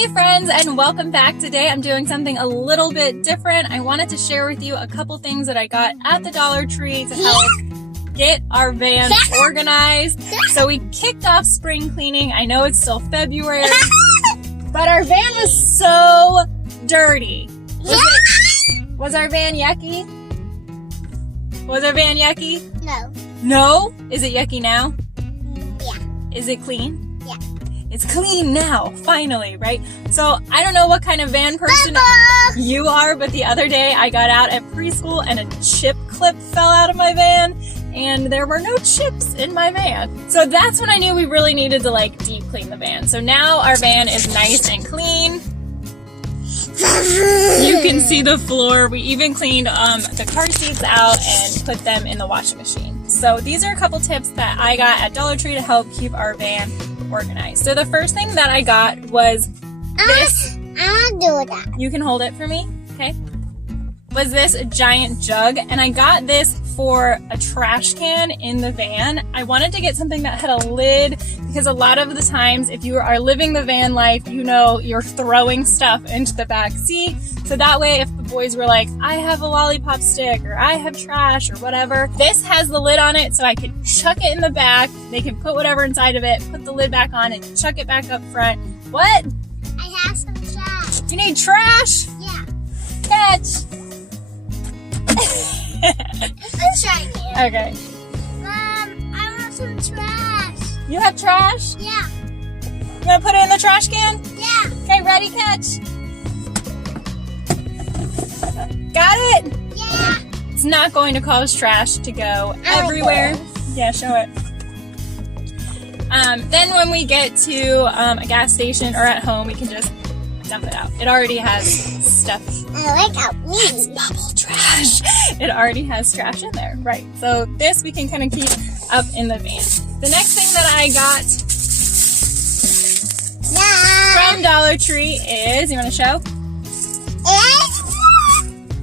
Hey friends, and welcome back. Today I'm doing something a little bit different. I wanted to share with you a couple things that I got at the Dollar Tree to help get our van organized. So we kicked off spring cleaning. I know it's still February, but our van was so dirty. Was our van yucky? Was our van yucky? No. No? Is it yucky now? Yeah. Is it clean? Yeah. It's clean now, finally, right? So I don't know what kind of van person you are, but the other day I got out at preschool and a chip clip fell out of my van and there were no chips in my van. So that's when I knew we really needed to deep clean the van. So now our van is nice and clean. You can see the floor. We even cleaned the car seats out and put them in the washing machine. So these are a couple tips that I got at Dollar Tree to help keep our van organized. So the first thing that I got was this. I'll do that. You can hold it for me, okay? Was this giant jug, and I got this for a trash can in the van. I wanted to get something that had a lid because a lot of the times if you are living the van life, you know you're throwing stuff into the back seat. So that way if the boys were like, I have a lollipop stick or I have trash or whatever, this has the lid on it so I could chuck it in the back. They can put whatever inside of it, put the lid back on and chuck it back up front. What? I have some trash. You need trash? Yeah. Catch. Let's try it. Okay. I want some trash. You have trash? Yeah. You want to put it in the trash can? Yeah. Okay, ready, catch. Got it? Yeah. It's not going to cause trash to go everywhere. Yeah, show it. Then when we get to a gas station or at home, we can just dump it out. It already has stuff. I like how It's bubble trash. It already has trash in there, right? So this we can kind of keep up in the van. The next thing that I got from Dollar Tree is, you want to show?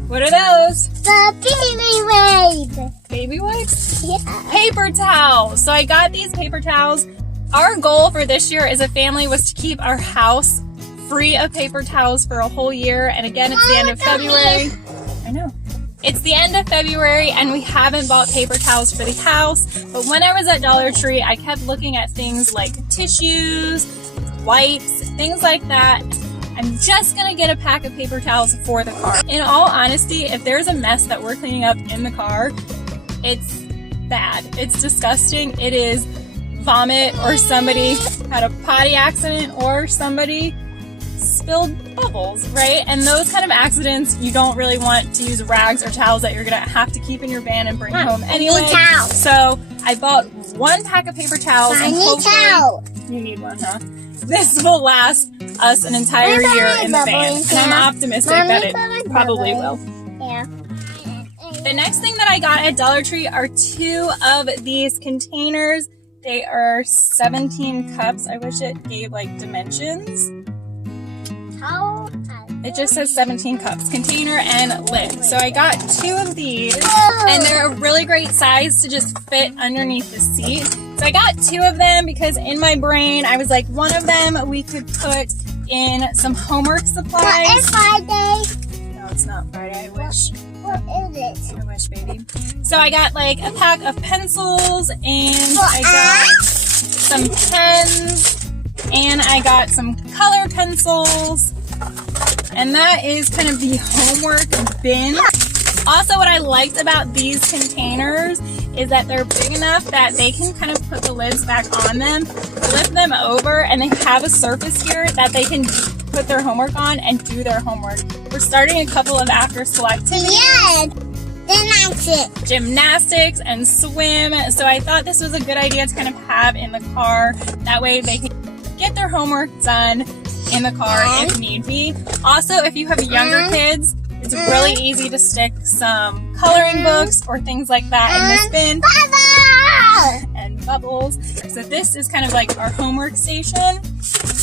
What are those? The baby wave. Baby wipes? Yeah. Paper towels. So I got these paper towels. Our goal for this year as a family was to keep our house free of paper towels for a whole year. And again, it's the end of February. I know. It's the end of February and we haven't bought paper towels for the house. But when I was at Dollar Tree, I kept looking at things like tissues, wipes, things like that. I'm just gonna get a pack of paper towels for the car. In all honesty, if there's a mess that we're cleaning up in the car, it's bad. It's disgusting. It is vomit, or somebody had a potty accident, or somebody spilled bubbles, right? And those kind of accidents, you don't really want to use rags or towels that you're gonna have to keep in your van and bring home anyway. need towels. So I bought one pack of paper towels. I and need hopefully towel. you need one, huh? This will last us an entire year in the van, and I'm optimistic that it probably will. Yeah. The next thing that I got at Dollar Tree are 2 of these containers. They are 17 cups. I wish it gave dimensions. It just says 17 cups, container and lid. So I got 2 of these, and they're a really great size to just fit underneath the seat. So I got 2 of them because in my brain, I was like, one of them we could put in some homework supplies. It's Friday. No, it's not Friday, I wish. What is it? I wish, baby. So I got a pack of pencils, and I got some pens, and I got some color pencils. And that is kind of the homework bin. Also, what I liked about these containers is that they're big enough that they can kind of put the lids back on them, lift them over, and they have a surface here that they can put their homework on and do their homework. We're starting a couple of after-school activities. Yeah. Then that's it. Gymnastics and swim. So I thought this was a good idea to kind of have in the car. That way they can get their homework done in the car if need be. Also, if you have younger kids, it's really easy to stick some coloring books or things like that in this bin. And bubbles. So this is kind of our homework station.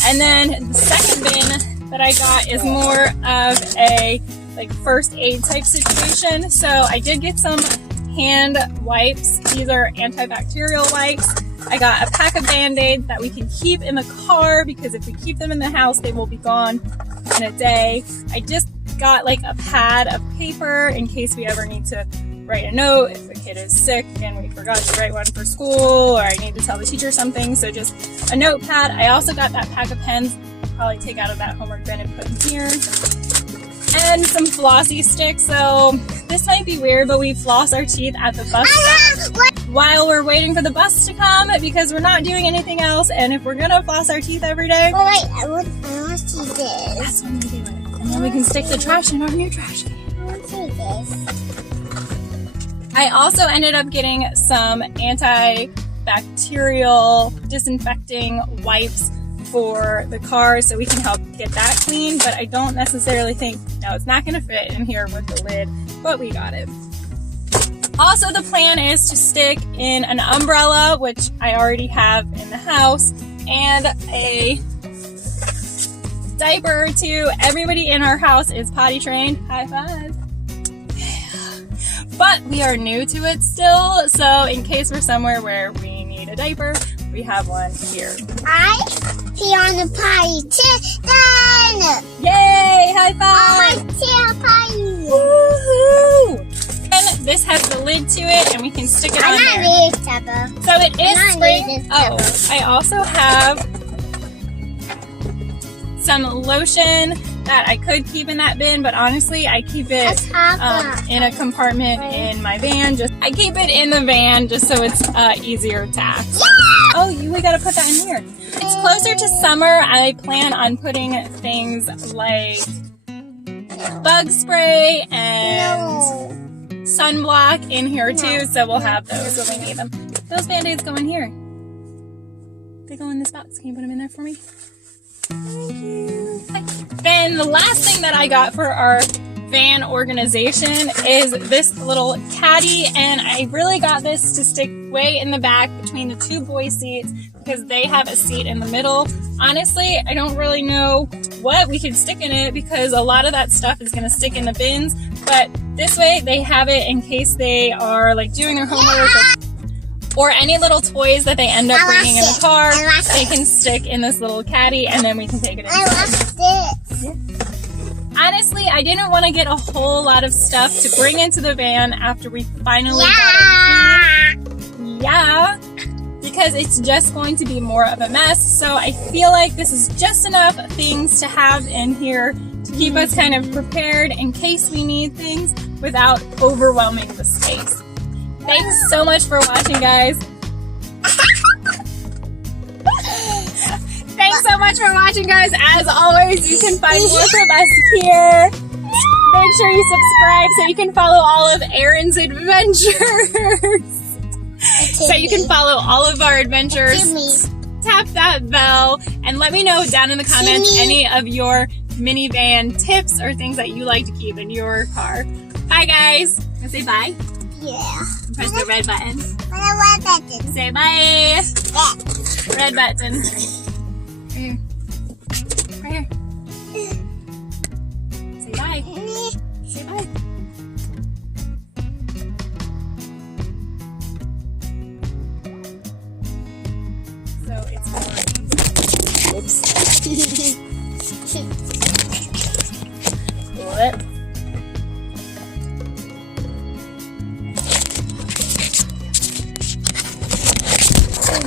And then the second bin that I got is more of a first aid type situation. So I did get some hand wipes. These are antibacterial wipes. I got a pack of Band-Aids that we can keep in the car because if we keep them in the house, they will be gone in a day. I just got like a pad of paper in case we ever need to write a note if a kid is sick and we forgot to write one for school, or I need to tell the teacher something, so just a notepad. I also got that pack of pens. I'll probably take out of that homework bin and put in here. And some flossy sticks. So this might be weird, but we floss our teeth at the bus stop while we're waiting for the bus to come because we're not doing anything else. And if we're gonna floss our teeth every day, Oh wait, I want to see this. that's when we do it. And then we can stick the trash in our new trash can. I want to see this. I also ended up getting some antibacterial disinfecting wipes for the car so we can help get that clean, but I don't necessarily think, no, it's not going to fit in here with the lid, but we got it. Also, the plan is to stick in an umbrella, which I already have in the house, and a diaper too. Everybody in our house is potty trained. High five. But we are new to it still, so in case we're somewhere where we need a diaper, we have one here. I pee on the potty chicken. Yay! High five! Potty. Woohoo! And this has the lid to it, and we can stick it on I'm not there. reading Teppa. So it is not spring. reading Oh, I also have some lotion that I could keep in that bin, but honestly, I keep it in a compartment in my van. I keep it in the van just so it's easier to access. Oh, we gotta put that in here. It's closer to summer. I plan on putting things like bug spray and sunblock in here too, so we'll have those when we need them. Those Band-Aids go in here. They go in this box. Can you put them in there for me? Thank you. Then the last thing that I got for our van organization is this little caddy, and I really got this to stick way in the back between the two boy seats because they have a seat in the middle. Honestly, I don't really know what we could stick in it because a lot of that stuff is going to stick in the bins, but this way they have it in case they are like doing their homework or any little toys that they end up bringing in the car. They can stick in this little caddy and then we can take it in. I love this. Honestly, I didn't want to get a whole lot of stuff to bring into the van after we finally got it clean. Yeah, because it's just going to be more of a mess. So I feel like this is just enough things to have in here to keep us kind of prepared in case we need things without overwhelming the space. Thanks so much for watching, guys. Thanks so much for watching, guys. As always, you can find more from us here. Make sure you subscribe so you can follow all of Erin's adventures. So you can follow all of our adventures. Tap that bell and let me know down in the comments any of your minivan tips or things that you like to keep in your car. Bye, guys. Wanna say bye? Yeah. Press the red button. Red button. Say bye. Yeah. Red button. Right here. Say bye. Say bye. So it's more. Oops. What? Oh,